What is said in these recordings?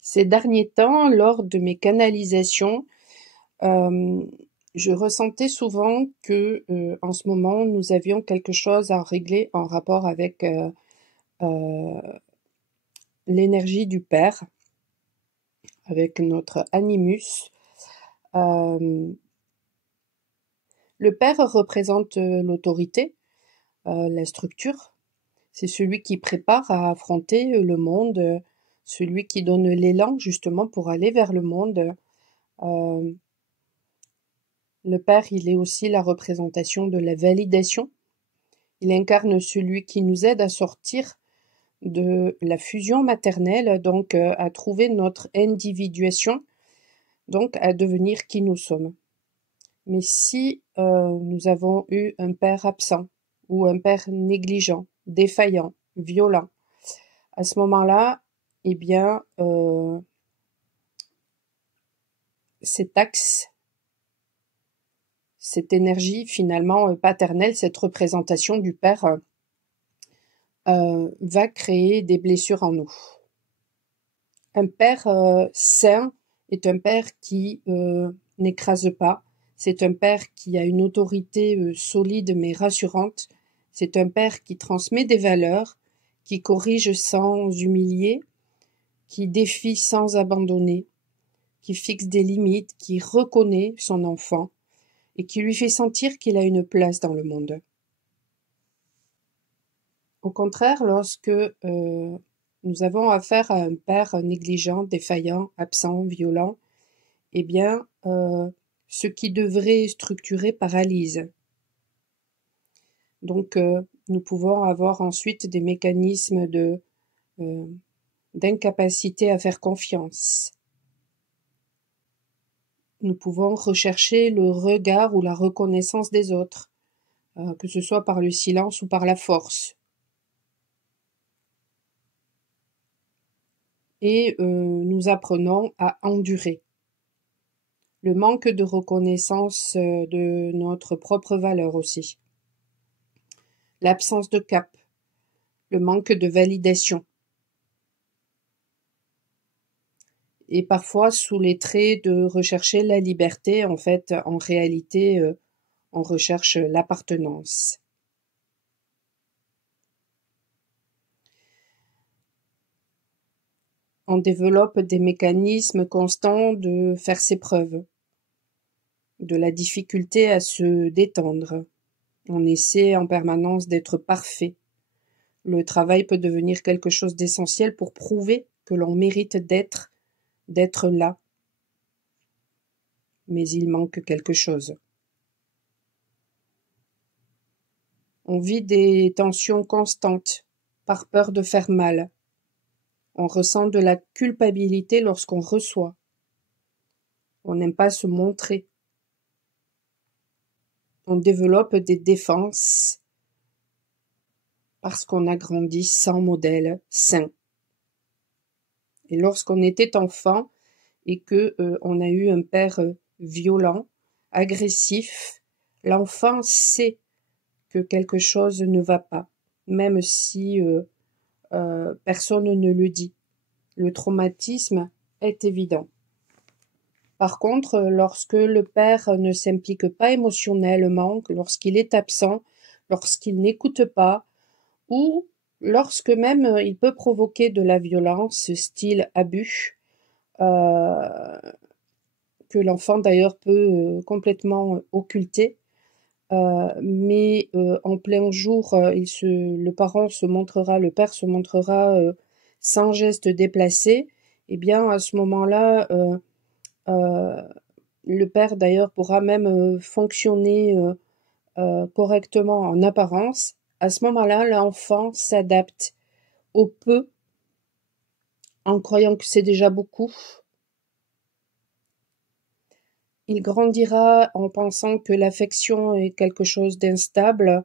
Ces derniers temps, lors de mes canalisations, euh, je ressentais souvent que, en ce moment, nous avions quelque chose à régler en rapport avec euh, l'énergie du Père, avec notre animus. Euh, le Père représente l'autorité, la structure. C'est celui qui prépare à affronter le monde, celui qui donne l'élan justement pour aller vers le monde. Euh, Le Père, il est aussi la représentation de la validation. Il incarne celui qui nous aide à sortir de la fusion maternelle, donc à trouver notre individuation, donc à devenir qui nous sommes. Mais si nous avons eu un père absent ou un père négligent, défaillant, violent, à ce moment-là, eh bien, cet axe, cette énergie finalement paternelle, cette représentation du père va créer des blessures en nous. Un père sain est un père qui n'écrase pas, c'est un père qui a une autorité solide mais rassurante, c'est un père qui transmet des valeurs, qui corrige sans humilier, qui défie sans abandonner, qui fixe des limites, qui reconnaît son enfant et qui lui fait sentir qu'il a une place dans le monde. Au contraire, lorsque nous avons affaire à un père négligent, défaillant, absent, violent, eh bien, ce qui devrait structurer paralyse. Donc, nous pouvons avoir ensuite des mécanismes d'incapacité à faire confiance. Nous pouvons rechercher le regard ou la reconnaissance des autres, que ce soit par le silence ou par la force. Et nous apprenons à endurer. Le manque de reconnaissance de notre propre valeur aussi. L'absence de cap. Le manque de validation. Et parfois, sous les traits de rechercher la liberté, en fait, en réalité, on recherche l'appartenance. On développe des mécanismes constants de faire ses preuves, de la difficulté à se détendre. On essaie en permanence d'être parfait. Le travail peut devenir quelque chose d'essentiel pour prouver que l'on mérite d'être là. Mais il manque quelque chose. On vit des tensions constantes, par peur de faire mal. On ressent de la culpabilité lorsqu'on reçoit. On n'aime pas se montrer. On développe des défenses parce qu'on a grandi sans modèle sain. Et lorsqu'on était enfant et que on a eu un père violent, agressif, l'enfant sait que quelque chose ne va pas, même si personne ne le dit. Le traumatisme est évident. Par contre, lorsque le père ne s'implique pas émotionnellement, lorsqu'il est absent, lorsqu'il n'écoute pas, ou lorsque même il peut provoquer de la violence, style abus, euh, que l'enfant d'ailleurs peut complètement occulter, mais en plein jour, le parent se montrera, le père se montrera sans geste déplacé, et bien à ce moment-là, euh, le père d'ailleurs pourra même fonctionner correctement en apparence. À ce moment-là, l'enfant s'adapte au peu en croyant que c'est déjà beaucoup. Il grandira en pensant que l'affection est quelque chose d'instable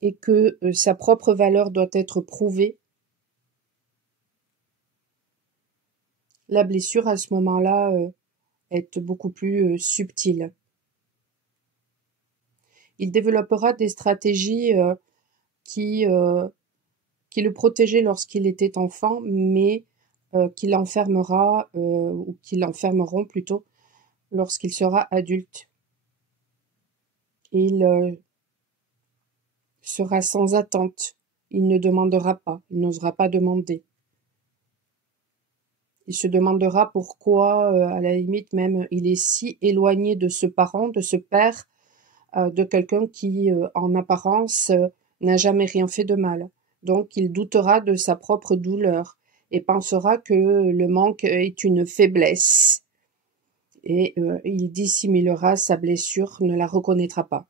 et que sa propre valeur doit être prouvée. La blessure à ce moment-là est beaucoup plus subtile. Il développera des stratégies qui le protégeaient lorsqu'il était enfant, mais qui l'enfermera, ou qui l'enfermeront plutôt, lorsqu'il sera adulte. Il sera sans attente, il ne demandera pas, il n'osera pas demander. Il se demandera pourquoi, à la limite même, il est si éloigné de ce parent, de ce père, de quelqu'un qui, en apparence, n'a jamais rien fait de mal. Donc il doutera de sa propre douleur et pensera que le manque est une faiblesse. Et il dissimulera sa blessure, ne la reconnaîtra pas.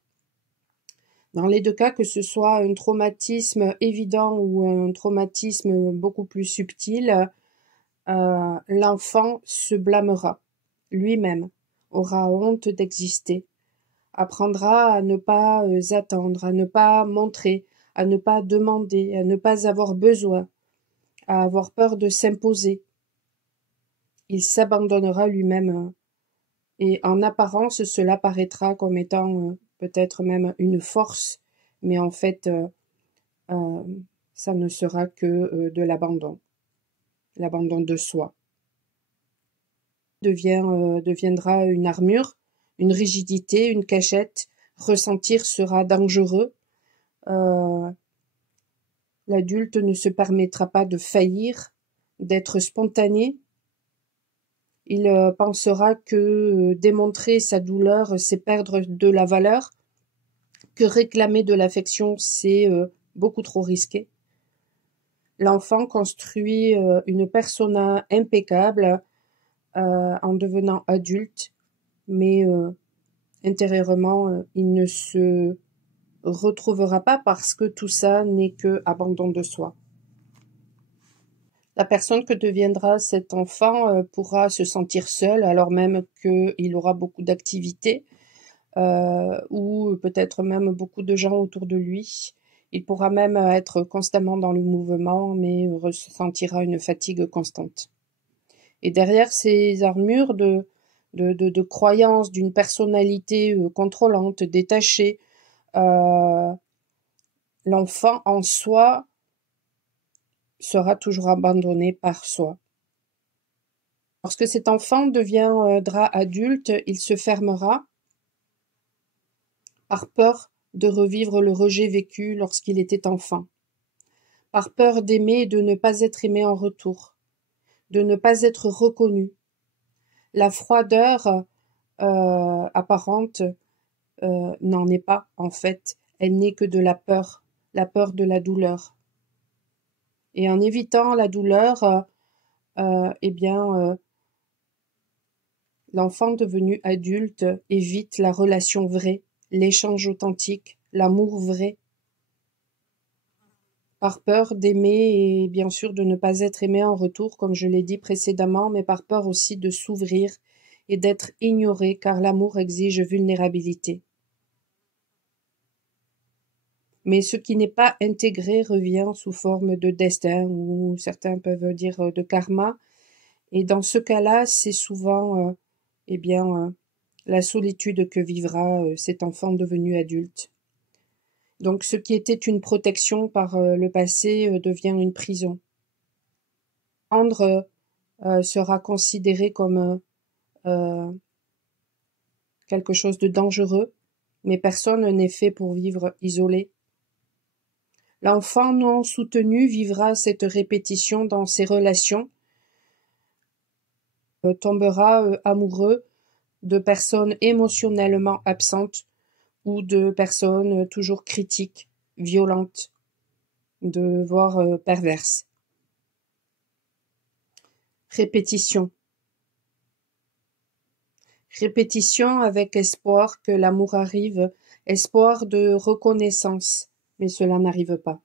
Dans les deux cas, que ce soit un traumatisme évident ou un traumatisme beaucoup plus subtil, l'enfant se blâmera lui-même, aura honte d'exister, apprendra à ne pas attendre, à ne pas montrer, à ne pas demander, à ne pas avoir besoin, à avoir peur de s'imposer. Il s'abandonnera lui-même et en apparence cela paraîtra comme étant peut-être même une force, mais en fait ça ne sera que de l'abandon de soi. Deviendra une armure, une rigidité, une cachette. Ressentir sera dangereux. L'adulte ne se permettra pas de faillir, d'être spontané. Il pensera que démontrer sa douleur, c'est perdre de la valeur, que réclamer de l'affection, c'est beaucoup trop risqué. L'enfant construit une persona impeccable en devenant adulte, mais intérieurement, il ne se retrouvera pas parce que tout ça n'est que abandon de soi. La personne que deviendra cet enfant pourra se sentir seul alors même qu'il aura beaucoup d'activités ou peut-être même beaucoup de gens autour de lui. Il pourra même être constamment dans le mouvement mais ressentira une fatigue constante. Et derrière ces armures de croyances, d'une personnalité contrôlante, détachée, l'enfant en soi sera toujours abandonné par soi. Lorsque cet enfant deviendra adulte, il se fermera par peur de revivre le rejet vécu lorsqu'il était enfant, par peur d'aimer et de ne pas être aimé en retour, de ne pas être reconnu. La froideur apparente n'en est pas, en fait. Elle n'est que de la peur de la douleur. Et en évitant la douleur, l'enfant devenu adulte évite la relation vraie, l'échange authentique, l'amour vrai, par peur d'aimer et bien sûr de ne pas être aimé en retour, comme je l'ai dit précédemment, mais par peur aussi de s'ouvrir et d'être ignoré, car l'amour exige vulnérabilité. Mais ce qui n'est pas intégré revient sous forme de destin, ou certains peuvent dire de karma, et dans ce cas-là, c'est souvent la solitude que vivra cet enfant devenu adulte. Donc ce qui était une protection par le passé devient une prison. Apprendre sera considéré comme quelque chose de dangereux, mais personne n'est fait pour vivre isolé. L'enfant non soutenu vivra cette répétition dans ses relations, tombera amoureux de personnes émotionnellement absentes ou de personnes toujours critiques, violentes, voire perverses. Répétition. Répétition avec espoir que l'amour arrive, espoir de reconnaissance, mais cela n'arrive pas.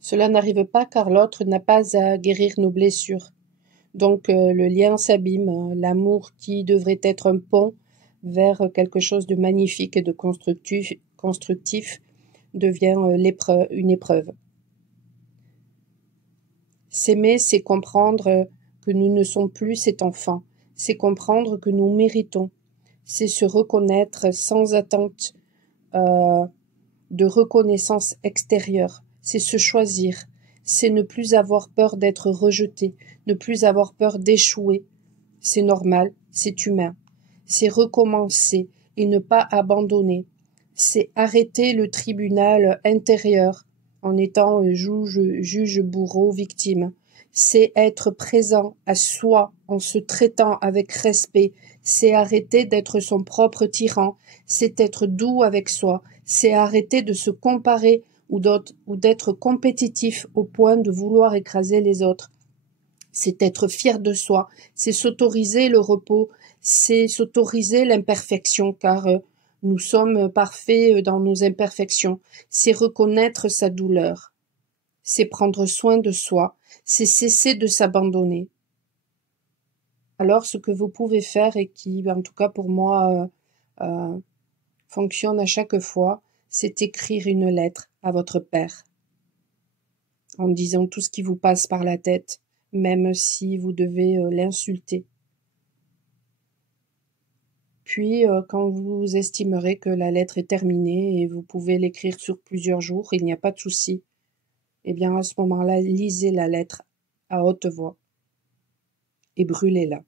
Cela n'arrive pas car l'autre n'a pas à guérir nos blessures. Donc le lien s'abîme, l'amour qui devrait être un pont vers quelque chose de magnifique et de constructif devient une épreuve. S'aimer, c'est comprendre que nous ne sommes plus cet enfant, c'est comprendre que nous méritons, c'est se reconnaître sans attente de reconnaissance extérieure, c'est se choisir, c'est ne plus avoir peur d'être rejeté, ne plus avoir peur d'échouer. C'est normal, c'est humain. C'est recommencer et ne pas abandonner. C'est arrêter le tribunal intérieur en étant juge, bourreau, victime. C'est être présent à soi en se traitant avec respect. C'est arrêter d'être son propre tyran. C'est être doux avec soi. C'est arrêter de se comparer ou d'être compétitif au point de vouloir écraser les autres. C'est être fier de soi, c'est s'autoriser le repos, c'est s'autoriser l'imperfection, car nous sommes parfaits dans nos imperfections. C'est reconnaître sa douleur, c'est prendre soin de soi, c'est cesser de s'abandonner. Alors ce que vous pouvez faire et qui, en tout cas pour moi, fonctionne à chaque fois, c'est écrire une lettre à votre père, en disant tout ce qui vous passe par la tête, même si vous devez l'insulter. Puis, quand vous estimerez que la lettre est terminée et vous pouvez l'écrire sur plusieurs jours, il n'y a pas de souci. Eh bien, à ce moment-là, lisez la lettre à haute voix et brûlez-la.